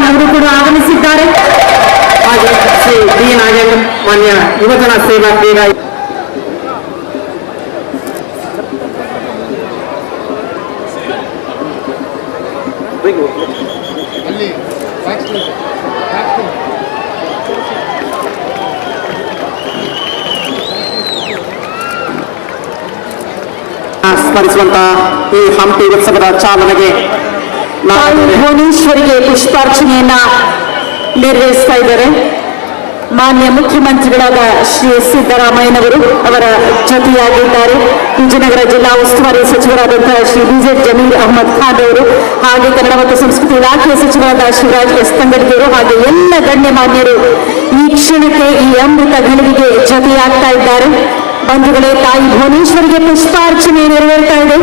ಖಾನ್ ಅವರು ಕೂಡ ಆಗಮಿಸಿದ್ದಾರೆ. ಹಾಗೆ ಶ್ರೀ ಡಿ ನಾಗೇಂದ್ರ ಮಾನ್ಯ ಯುವಜನ ಸೇವಾ ಕ್ರೀಡಾ ಸ್ಮರಿಸುವಂತಹ ಈ ಹಂಪಿ ಉತ್ಸವದ ಚಾಲನೆಗೆ ತಾಯಿ ಭುವನೇಶ್ವರಿಗೆ ಪುಷ್ಪಾರ್ಚನೆಯನ್ನ ನೆರವೇರಿಸ್ತಾ ಇದ್ದಾರೆ. ಮಾನ್ಯ ಮುಖ್ಯಮಂತ್ರಿಗಳಾದ ಶ್ರೀ ಸಿದ್ದರಾಮಯ್ಯನವರು ಅವರ ಜೊತೆಯಾಗಿದ್ದಾರೆ. ವಿಜಯನಗರ ಜಿಲ್ಲಾ ಉಸ್ತುವಾರಿ ಸಚಿವರಾದಂತಹ ಶ್ರೀ ವಿಜಯ್ ಜಮೀರ್ ಅಹಮದ್ ಖಾನ್ ಅವರು ಹಾಗೆ ಕನ್ನಡ ಮತ್ತು ಸಂಸ್ಕೃತಿ ಇಲಾಖೆಯ ಸಚಿವರಾದ ಶಿವರಾಜ್ ಎಸ್ ತಂಗಡಿಗೆರು ಹಾಗೆ ಎಲ್ಲ ಗಣ್ಯಮಾನ್ಯರು ಈ ಕ್ಷಣಕ್ಕೆ ಈ ಅಮೃತ ಘಳಿಗೆಗೆ ಜೊತೆಯಾಗ್ತಾ ಇದ್ದಾರೆ. ಬಂಧುಗಳೇ, ತಾಯಿ ಭುವನೇಶ್ವರಿಗೆ ಪುಷ್ಪಾರ್ಚನೆ ನೆರವೇರ್ತಾ ಇದೆ.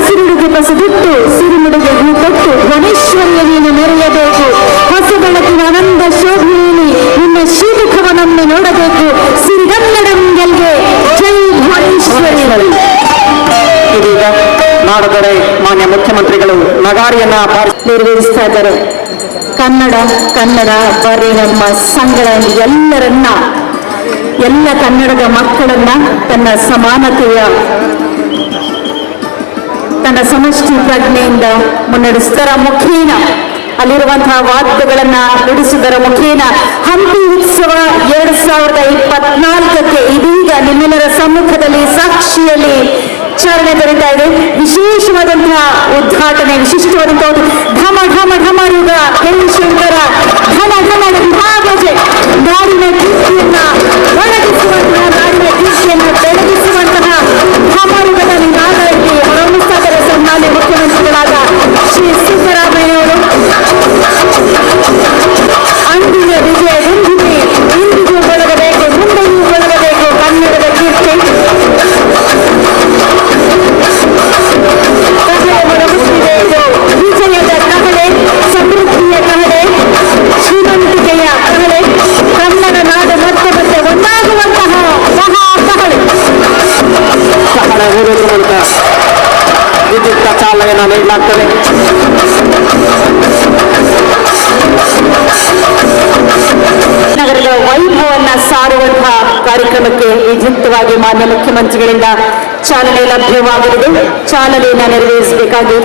ಹಸಿರುಡುಗೆ ಬಸದಿಟ್ಟು ಸಿರಿಮುಡುಗೆ ಹೂ ಕೊಟ್ಟು ಭುವನೇಶ್ವರಿಯ ನೀನು ಮೆರೆಯಬೇಕು. ಹೊಸ ಬೆಳಕಿನ ಆನಂದ ಶೋಭೆಯಲ್ಲಿ ನಿನ್ನ ಶ್ರೀಮುಖವನೊಮ್ಮೆ ನೋಡಬೇಕು. ಸಿರಿಗನ್ನಡಂ ಗೆಲ್ಗೆ ಜೈ ಭುವನೇಶ್ವರಿ ಇದೀಗ ನಾಡದೊರೆ ಮಾನ್ಯ ಮುಖ್ಯಮಂತ್ರಿಗಳು ನಗಾರಿಯನ್ನ ನಿರ್ವಹಿಸ್ತಾ ನೆರವೇರಿಸ್ತಾ ಇದ್ದಾರೆ. ಕನ್ನಡ ಕನ್ನಡ ಬರೀ ನಮ್ಮ ಸಂಗಡ ಎಲ್ಲರನ್ನ ಎಲ್ಲ ಕನ್ನಡದ ಮಕ್ಕಳನ್ನ ತನ್ನ ಸಮಾನತೆಯ ತನ್ನ ಸಮಷ್ಟಿ ಪ್ರಜ್ಞೆಯಿಂದ ಮುನ್ನಡೆಸಿದರ ಮುಖೇನ. ಅಲ್ಲಿರುವಂತಹ ವಾದ್ಯಗಳನ್ನ ನುಡಿಸುವುದರ ಮುಖೇನ. ಹಂಪಿ ಉತ್ಸವ ಎರಡ್ ಸಾವಿರದ ಇಪ್ಪತ್ನಾಲ್ಕಕ್ಕೆ ಇದೀಗ ನಿಮ್ಮೆಲ್ಲರ ಸಮ್ಮುಖದಲ್ಲಿ ಸಾಕ್ಷಿಯಲ್ಲಿ ಚಾಲನೆ ದೊರೀತಾ ಇದೆ. ವಿಶೇಷವಾದಂತಹ ಉದ್ಘಾಟನೆ, ವಿಶಿಷ್ಟವಾದಂತಹ ಧಮ ಧಮ ಢಮ ಹೆಣ್ಣು ಶಂಕರ ಢಮ ಏನ್ ನೀಡಲಾಗ್ತದೆ ನಗರದ ವೈಭವನ್ನ ಸಾರುವಂತಹ ಕಾರ್ಯಕ್ರಮಕ್ಕೆ ವಿದ್ಯುಕ್ತವಾಗಿ ಮಾನ್ಯ ಮುಖ್ಯಮಂತ್ರಿಗಳಿಂದ ಚಾಲನೆ ಲಭ್ಯವಾಗಲಿದೆ. ಚಾಲನೆಯನ್ನ ನೆರವೇರಿಸಬೇಕಾಗಿ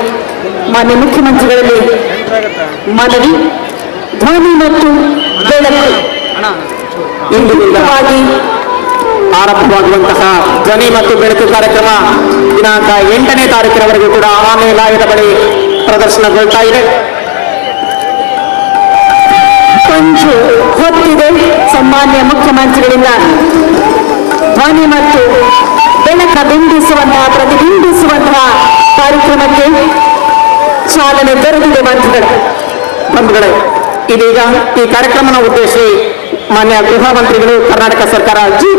ಮಾನ್ಯ ಮುಖ್ಯಮಂತ್ರಿಗಳಲ್ಲಿ ಮನವಿ, ಧ್ವನಿ ಮತ್ತು ಬೆಳಕು. ಇಂದು ಆರಂಭವಾಗುವಂತಹ ಧ್ವನಿ ಮತ್ತು ಬೆಳಕು ಕಾರ್ಯಕ್ರಮ. ದಿನಾಂಕ ಎಂಟನೇ ತಾರೀಕಿನವರೆಗೂ ಕೂಡ ಆನೆ ಲಾಯದ ಬಳಿ ಪ್ರದರ್ಶನಗೊಳ್ತಾ ಇದೆ. ಕೊಂಚು ಹೊತ್ತಿದೆ. ಸನ್ಮಾನ್ಯ ಮುಖ್ಯಮಂತ್ರಿಗಳಿಂದ ಧ್ವನಿ ಮತ್ತು ಬೆಳಕ ಬಿಂಬಿಸುವಂತಹ ಪ್ರತಿಬಿಂಬಿಸುವಂತಹ ಕಾರ್ಯಕ್ರಮಕ್ಕೆ ಚಾಲನೆ ದೊರೆತಿದೆ ಮಂತ್ರಿಗಳು ಬಂಧುಗಳೇ ಇದೀಗ ಈ ಕಾರ್ಯಕ್ರಮನ ಉದ್ದೇಶಿಸಿ ಮಾನ್ಯ ಗೃಹ ಮಂತ್ರಿಗಳು ಕರ್ನಾಟಕ ಸರ್ಕಾರ ಜಿ.